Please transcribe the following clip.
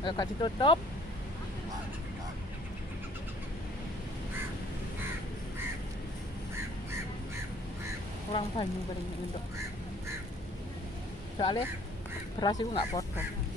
Gak ditutup. Kurang banyu paling untuk. Soalnya beras itu nggak podo. Hmm.